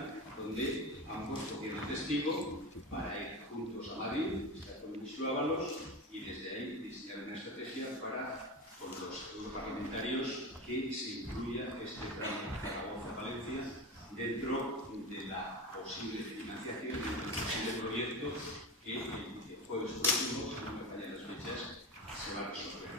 reunión donde ambos cogieron testigo para ir juntos a Madrid, estar con el ministro Ábalos, y desde ahí diseñar una estrategia para, con los europarlamentarios, que se incluya este tramo Zaragoza-Valencia dentro de la posible financiación, dentro del posible proyecto que el jueves próximo, si no me fallan las fechas, se va a resolver.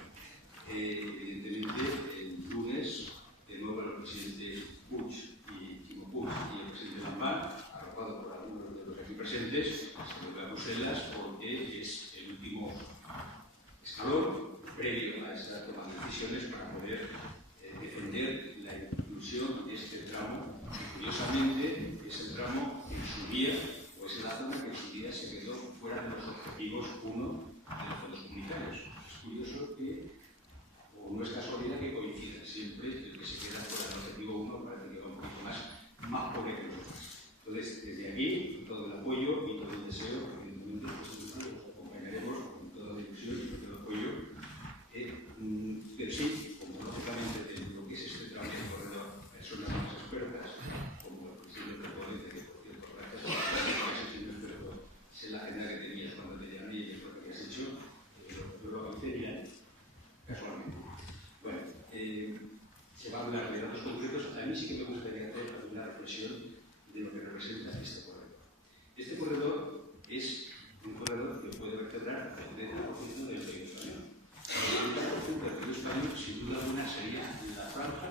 Evidentemente, el lunes, de nuevo el presidente Puig y Quimo Puig y el presidente Lambán, arropado por algunos de los aquí presentes, se vuelve a Bruselas porque es el último escalón previo a esa toma de decisiones para poder defender la inclusión de este tramo. Curiosamente, es el tramo en su día, o es la zona que en su día se quedó fuera de los objetivos 1 de los fondos comunitarios. Es curioso que, o no es casualidad que coincida siempre el que se queda fuera del objetivo 1 para que quede un poquito más pobre que nosotros. Entonces, desde aquí, todo el apoyo y todo el deseo, evidentemente, pues los acompañaremos con toda la ilusión y con todo el apoyo. Pero sí, como lógicamente de lo que es este tramo de corredor, personas más expertas, como el presidente de Poder, que por cierto, gracias a la sé la agenda que tenías cuando te llamé y es lo que has hecho, yo lo avancé ya casualmente. Bueno, se va a hablar de datos concretos. A mí sí que me gustaría hacer una reflexión de lo que representa este corredor. Este corredor es un corredor que puede vertebrar el 70% del territorio español. El 70% del territorio español, sin duda alguna, sería la franja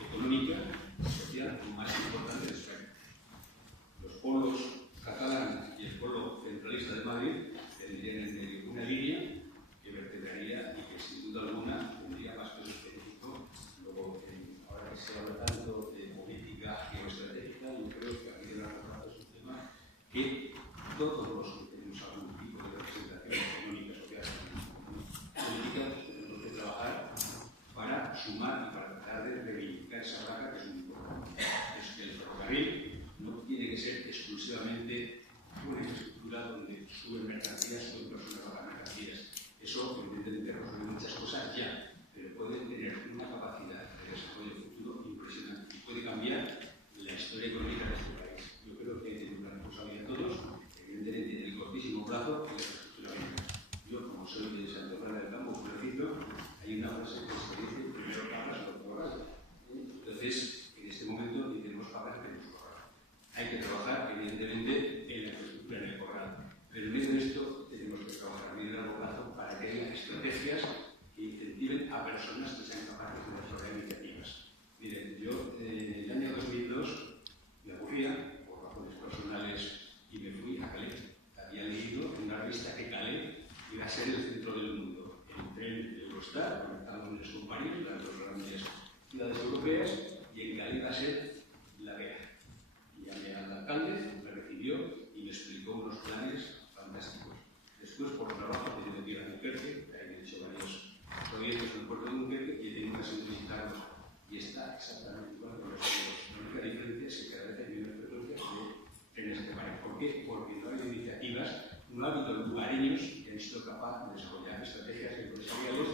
económica y social más importante de España. Los polos catalán y el polo centralista de Madrid tendrían en medio una línea que vertebraría y que sin duda alguna tendría más peso específico. Luego, ahora que se habla tanto de política geoestratégica, yo creo que aquí de la Roja es un tema que todos los que tenemos algún tipo de representación económica, social política, pues tenemos que trabajar para sumar y para tratar de reivindicar esa vaca que es muy importante. Es que el ferrocarril no tiene que ser exclusivamente una infraestructura donde suben mercancías, suben personas a las mercancías. Eso, evidentemente, resuelve muchas cosas ya, pero puede tener una capacidad de desarrollo futuro impresionante y puede cambiar la historia económica de este país. Yo creo que tiene una responsabilidad de todos, evidentemente en el cortísimo plazo de la reestructuramiento. Yo, como soy de Santa Clara del Campo, por ejemplo, hay una frase que se dice: primero pagas, luego cobras. Entonces, en este momento ni tenemos pagas ni tenemos cobrar. Hay que trabajar, evidentemente, en la infraestructura, en el corral. Pero en medio de esto tenemos que trabajar a medio y largo plazo para que haya estrategias que incentiven a personas que sean capaces de desarrollar iniciativas. Miren, yo en el año 2002 me aburría por razones personales y me fui a Calais. Había leído en una revista que Calais iba a ser el centro del mundo. Entré en Eurostar, conectándonos con París, las dos grandes ciudades europeas, y en Calais iba a ser la Vega. Y llamé al alcalde, me recibió y me explicó unos planes fantásticos. Después, por trabajo, he tenido que ir a Dunkerque, he hecho varios proyectos en el puerto de Dunkerque y he tenido que visitarlos. Y está exactamente igual con los trenes. La única diferencia es que cada vez hay menos frecuencias de trenes que paran. ¿Por qué? Porque no hay iniciativas, no ha habido lugareños que han sido capaces de desarrollar estrategias empresariales